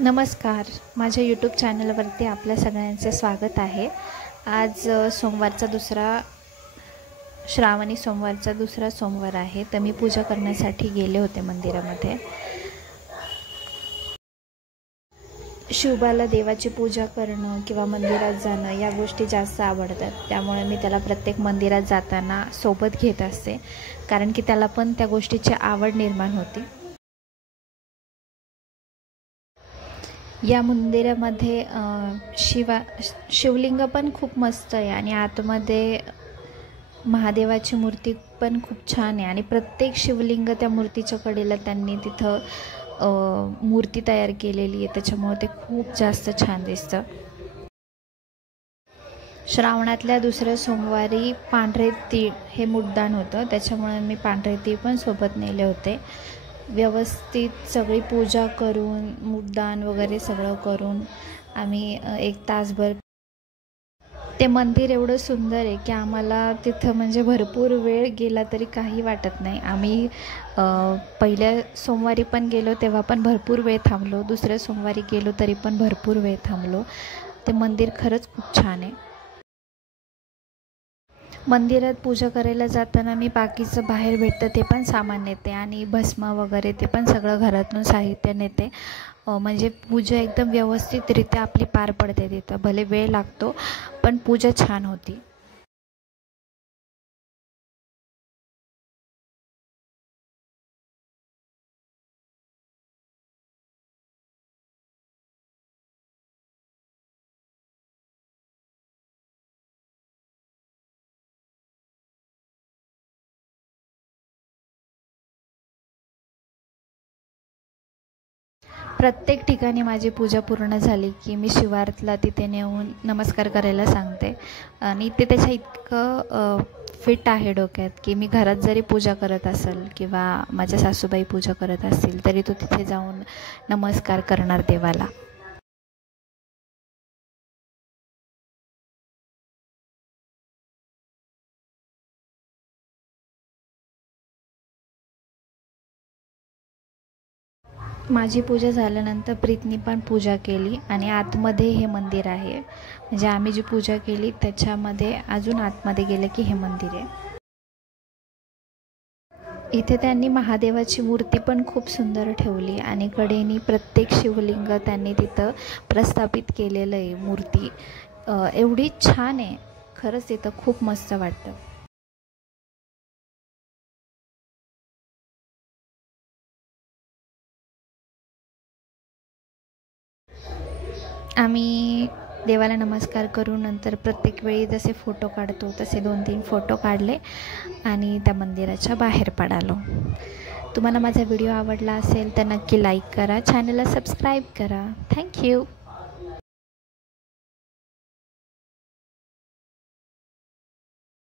नमस्कार, माझ्या यूट्यूब चॅनलवरती आपल्या सगळ्यांचे स्वागत आहे। आज श्रावणी सोमवारचा दुसरा सोमवार आहे, तर मी पूजा करण्यासाठी गेले होते मंदिरामध्ये। शुभाला देवाची पूजा करणं किंवा मंदिरात जाणं या गोष्टी जास्त आवडतात, त्यामुळे मी त्याला प्रत्येक मंदिरात जाताना सोबत घेत असते, कारण की त्याला पण त्या गोष्टीची आवड निर्माण होती। या मंदिरामध्ये शिवलिंग पण खूप मस्त आहे आणि आतमध्ये महादेवाची मूर्ती पण खूप छान आहे आणि प्रत्येक शिवलिंग त्या मूर्तीच्या कडेला त्यांनी तिथं मूर्ती तयार केलेली आहे, त्याच्यामुळे ते खूप जास्त छान दिसतं। श्रावणातल्या दुसऱ्या सोमवारी पांढरे तीळ हे मुद्दान होतं, त्याच्यामुळे मी पांढरे तीळ पण सोबत नेले होते। व्यवस्थित सगळी पूजा करून मुद्दान वगैरे सगळं करून आम्ही एक तासभर ते मंदिर एवढं सुंदर आहे की आम्हाला तिथं म्हणजे भरपूर वेळ गेला तरी काही वाटत नाही। आम्ही पहिल्या सोमवारी पण गेलो तेव्हा पण भरपूर वेळ थांबलो, दुसऱ्या सोमवारी गेलो तरी पण भरपूर वेळ थांबलो। ते मंदिर खरंच खूप छान आहे। मंदिरात पूजा करायला जाताना मी बाकीचं बाहेर भेटतं ते पण सामान नेते आणि भस्म वगैरे ते पण सगळं घरातून साहित्य नेते, म्हणजे पूजा एकदम व्यवस्थितरित्या आपली पार पडते। तिथं भले वेळ लागतो पण पूजा छान होती। प्रत्येक ठिकाणी माझी पूजा पूर्ण झाली की मी शिवार्थला तिथे नेऊन नमस्कार करायला सांगते आणि ते त्याच्या इतकं फिट आहे डोक्यात की मी घरात जरी पूजा करत असेल किंवा माझ्या सासूबाई पूजा करत असतील तरी तो तिथे जाऊन नमस्कार करणार देवाला। माझी पूजा झाल्यानंतर प्रीतनी पण पूजा केली आणि आतमध्ये हे मंदिर आहे, म्हणजे आम्ही जी पूजा केली त्याच्यामध्ये अजून आतमध्ये गेलं की हे मंदिर आहे। इथे त्यांनी महादेवाची मूर्ती पण खूप सुंदर ठेवली आणि कडेनी प्रत्येक शिवलिंग त्यांनी तिथं प्रस्थापित केलेलं आहे। मूर्ती एवढी छान आहे, खरंच तिथं खूप मस्त वाटतं। आम्ही देवाला नमस्कार करून नंतर प्रत्येक वेळी जसे फोटो काढतो तसे 2-3 फोटो काढले आणि त्या मंदिराच्या बाहेर पडालो। तुम्हाला माझा व्हिडिओ आवडला असेल तर नक्की लाईक करा, चॅनलला सबस्क्राईब करा। थँक्यू।